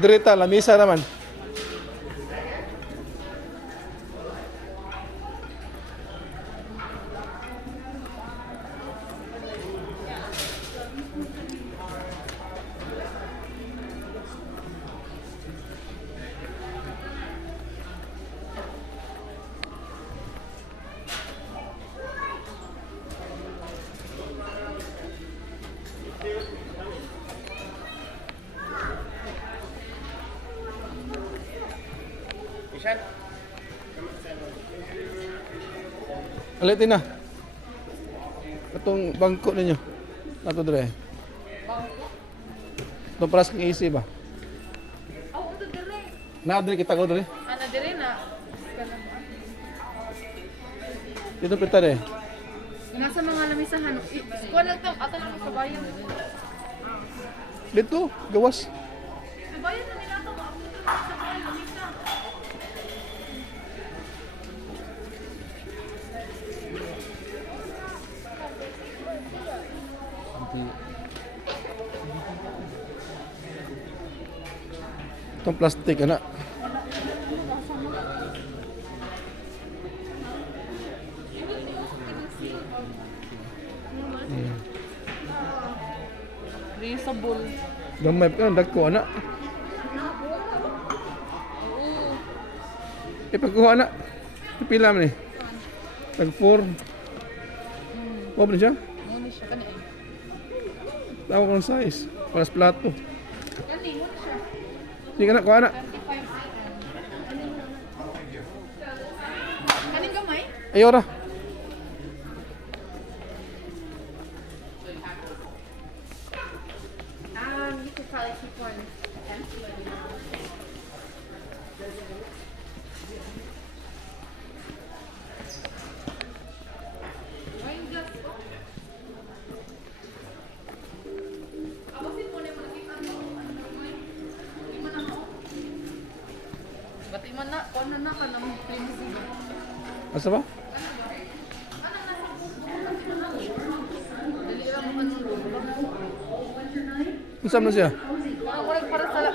Direta, lamisa naman. Alitin na. Itong bangko ninyo. Ato dire. Itong paras kang isi ba? Oh, ito dire. Naadri kita ko dire. Ana dire na. Dito pita dire. Nasa mga lamisahan. Kuha lang to. Ato lang sa bayan. Dito, gawas. Sa bayan na nila to. Sa bayan lamisa. Itong plastic, anak. Reusable. Gamay pa yun, dagko, anak. Ipagkuha, anak. Ipila mo ni. Tag 4. Huwag mo na siya? Ano siya kanina? Tawag ko ng size. Paras plato. Kani, mo siya. Sige, anak, kuha, anak. 35 Kaning gamay? Ayaw ra. You could probably keep one. Wine glass po. Abusin mo na yung mga Di man ako. Bati man na, kung ano na ka na mong cleansing. Asa ba? Dali lang mo kanong Usap na siya. mga kulag para sa bed.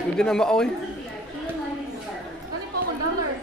Pwede na maaw eh. Kani pa $1.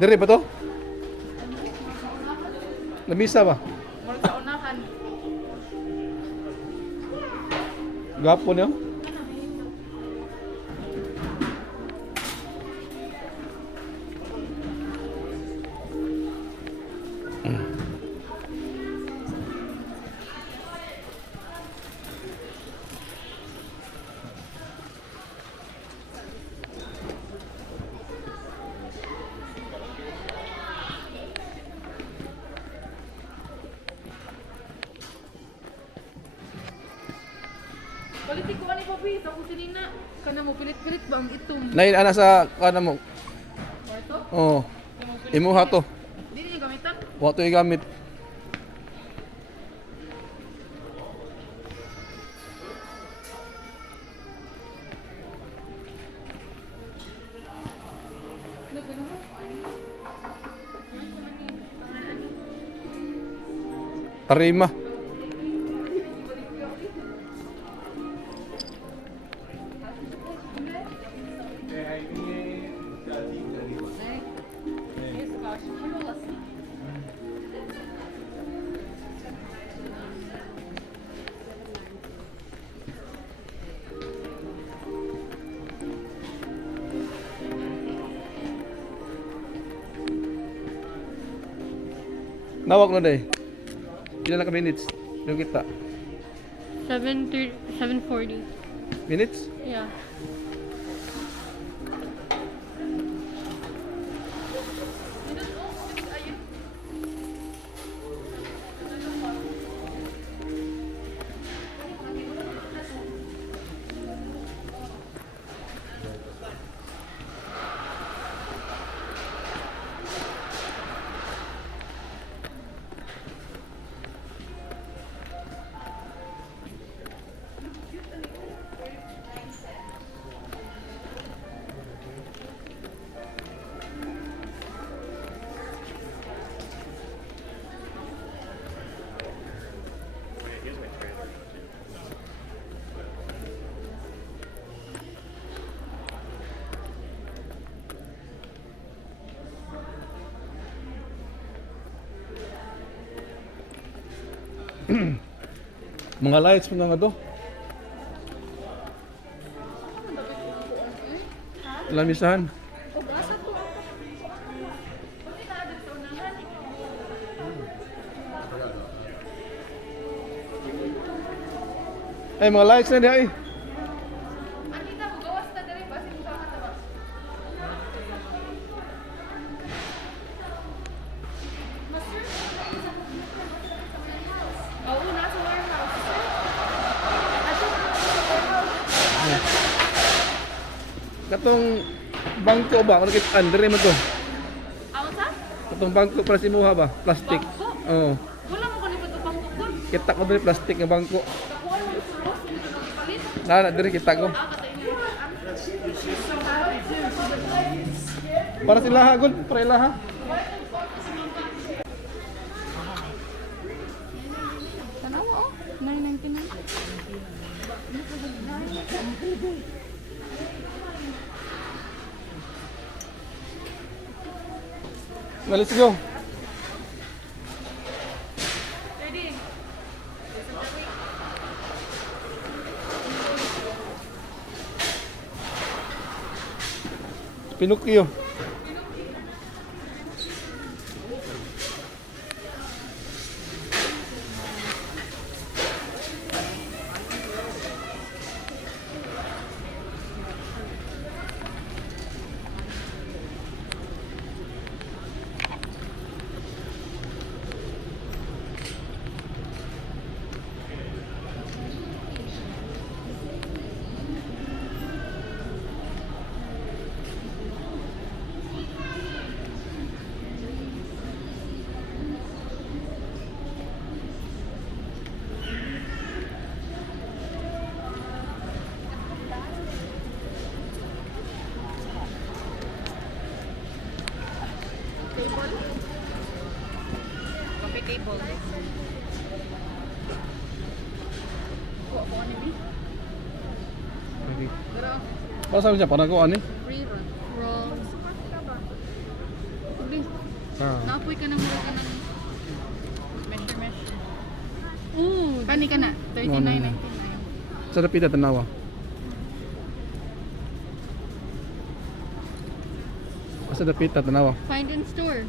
Dire ba to? Lamisa ba? Murag sa unahan. Gapon yun? Politiko ka ni Papi, ako sinina. Kana mo pilit-pilit ba ang itom? Nain ana sa kana mo. Kwarto? Oh. Kana mo Imuha to. Dili niyo gamitan? Wa to igamit. Tarima. Nawag na day. Ilan ka minutes? Yung kita. 7:40. Minutes? Yeah. Mga lights mo na nga do. Lamisahan. O basa to. Ay, mga lights na di ay. Anita mo gawas ta diri basi mo sama ta ba? Master? Oo, nasa warehouse. Ato sa warehouse. Katong bangko ba? Ano kit andre mo to? Awon sa? Katong bangko para simuha ba? Plastic. Bangko? Oo. Wala mo kanimo to pangkukon. Kita ko diri plastic nga bangko. Kakuha mo yung sulos, hindi ka nang palit. Na diri kita ko. Katay niyo. Para sila ha, gud, para ila ha. Tanawa oh. 9.99. Na, let's go. Ready? Pinocchio. Coffee table. Kuha ko ani bi. Okay. Pero Para sa siya, panaguan eh. free run. Wrong. Sige. Ah. Naapoy ka ng mura ka ng mesh. Ooh. Kani ka na? 39.99. Sa dapita tanawa. Sa dapita tanawa. Find in store.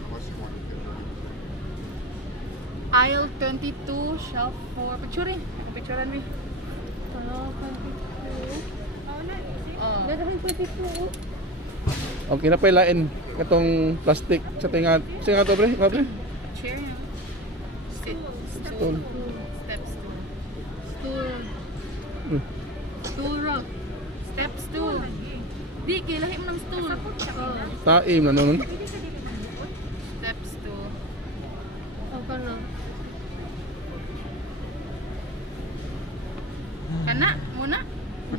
Aisle 22, shelf 4. Picture eh. Picturean mo. Hello, 22. Oh. Dadahan 22. Okay na pa ilain katong plastic sa tinga. Sa to pre, pre. Chair yan. Sit. Stone. Steps. Stool. Hmm. Stool rock. Step stool. Di, kailahin mo ng stool. Taim na nun.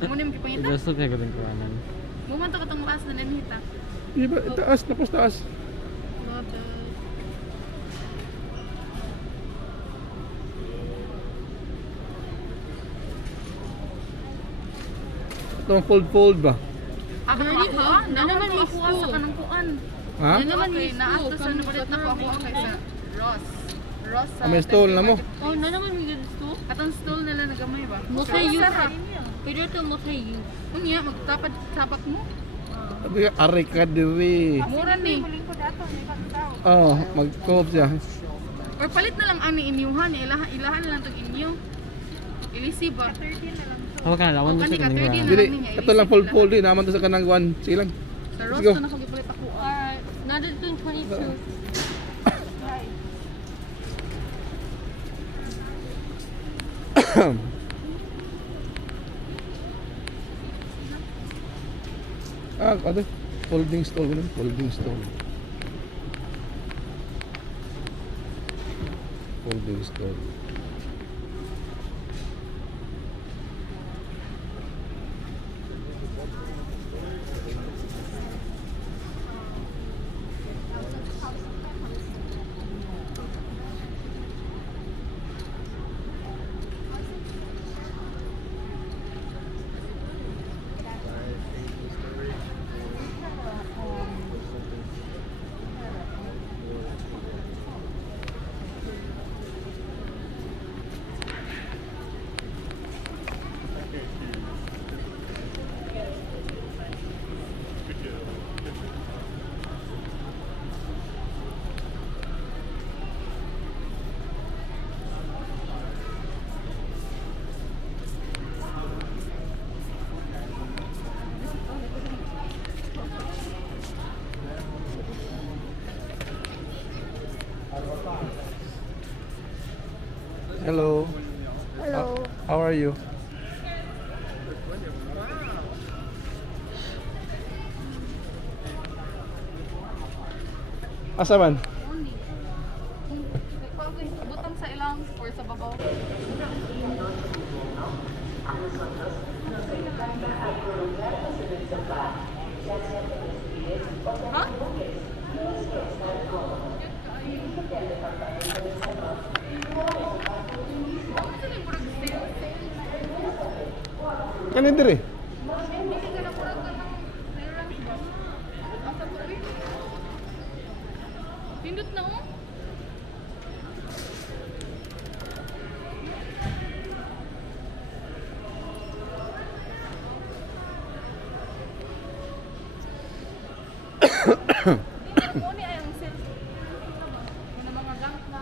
Muna mo kipangita. Gusto tayo ko din kuhanan. Muman to katong makas na nanihita. Di ba? Taas, tapos taas. Not bad. Itong fold ba? Ako Dali ako ba? ah. Na naman Ako may ako school. sa kanang kuan. Ha? Yan naman Okay, may naato school. sa nabalit na ko ako kay sa Ross. Ross sa... Ah, may stall na mo. Oh, na naman may gusto. Katong stall nila nagamay ba? Multi-use. Sarap. Pero ito multi-use. Unya, magtapad sapak mo. Sabi ka, aray ka diri. Mura ni. Oh, mag-co-op siya. Or palit na lang ani inyuhan. Ilahan na lang itong inyo. Ilisi ba? Ako ka na, lawan O, doon sa kani ka, kanila. 30 na. Dili, ito lang fold din. Naman to sa kanang guan. Sige lang. Sa Ross Sige. na nakagipalit ako. Alright. Nada itong 22. Ano? Folding stall. Ganun, folding stall. Folding stall. Hello. Hello. How are you? Asa man? Only. Butang sa ilang or sa babaw. Ha? Kani diri. Pindot na oh. Mo ni ay ang sel. Ano mga gang na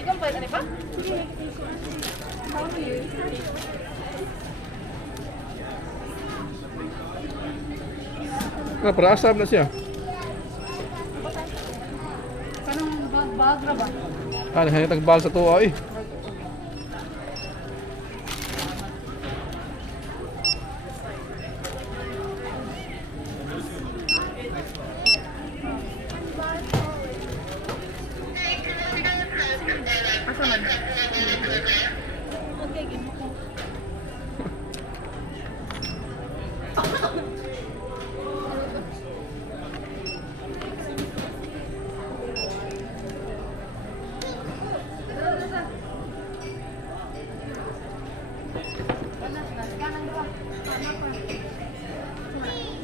Ikaw pa ano ba? Sige. How are you? Para asam na siya. Kanang bagra ba? Hanya tagbal sa tuwa eh. Asa man?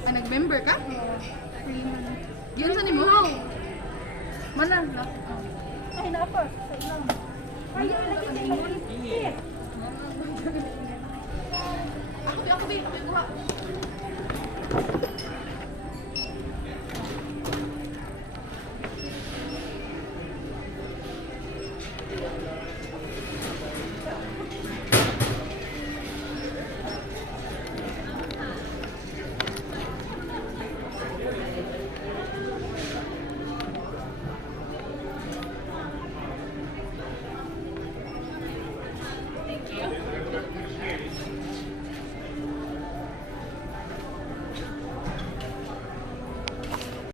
Ah, nag-member ka? Yun sa nimo? Mana? Ay, napa. Sa ilang. Ay, lagi sa ilang. Ako, ako, kuha.